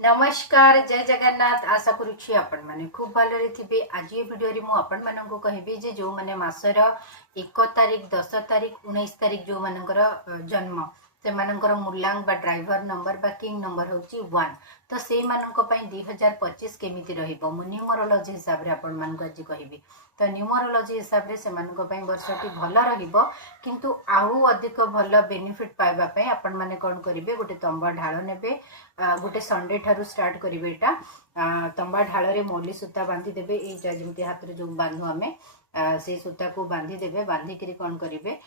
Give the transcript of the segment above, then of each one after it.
नमस्कार जय जगन्नाथ आशा करुच्छी आपण माने खूब भलरे थिबे। आज ये वीडियो रे मु आपण माननकु कहबी जे जो माने मासर 1 तारिख 10 तारिख 19 तारिख जो मानकर जन्म से मानकर मूल्यांक बा ड्राइवर नंबर बा किंग नंबर होची 1 तो से मानक पई 2025 केमिति रहिबो मु न्यूमरोलॉजी हिसाब रे आपण मानक आज कहबी। तो न्यूमरोलॉजी हिसाब रे से मानक पई वर्षटी भलो रहिबो किंतु आउ अधिक भलो बेनिफिट पाइबा पई आपण माने कोन करिवे गोटे तंबा ढाळ नेबे गोटे संडे ठारू स्टार्ट करिवे एटा तंबा ढाळ रे मोली सूता बांधी देबे एटा जेमति हाथ रे जो बांधु हमें से सूता को बांधी देबे बांधी करी कोन करिवे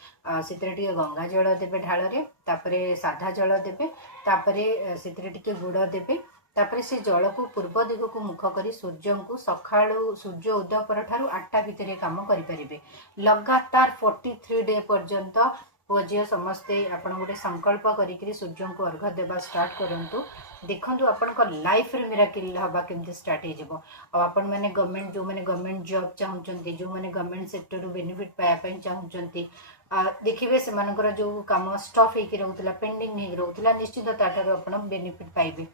सितरे टिके गंगा जल देबे ढाळ रे तापरे साधा जल देबे तापरे सितरे टिके गुड़ देबे तापरे से जल को पूर्व दिग को मुख करी सूर्य को सकाळु सूर्य उदय पर ठारू 8टा भितरे काम करि परिबे लगातार 43 डे पर्यंत पुझे समस्ते आपण गोटे संकल्प करी सूर्य को अर्घ देवा स्टार्ट करंतु देखंतु आपण लाइफ रे मिराकिल हवा केमती स्टार्ट हे जबो आपण माने गवर्नमेंट जो माने गवर्नमेंट जॉब चाहउचंती जो माने गवर्नमेंट सेक्टर रो बेनिफिट पाया पई चाहउचंती देखिबे से मानकर जो काम स्टॉप हे कि रहउतला पेंडिंग हे रहउतला निश्चित ताठार आपण बेनिफिट पाइबे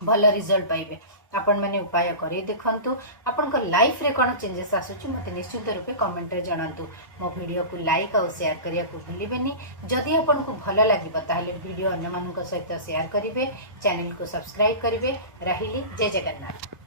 भल रिजल्ट पाइबे। आपण माने उपाय करी देखंतु आपण को लाइफ रे कोन चेंजेस आसुची मते निश्चित रूपे कमेंट रे जणांतु। मो वीडियो को लाइक और शेयर करिया को भूलिबेनी। जदि आपण को भल लागिबो ताहले वीडियो अन्य मानक सहित शेयर करिवे चैनल को सब्सक्राइब करिवे। रहिली जय जगन्नाथ।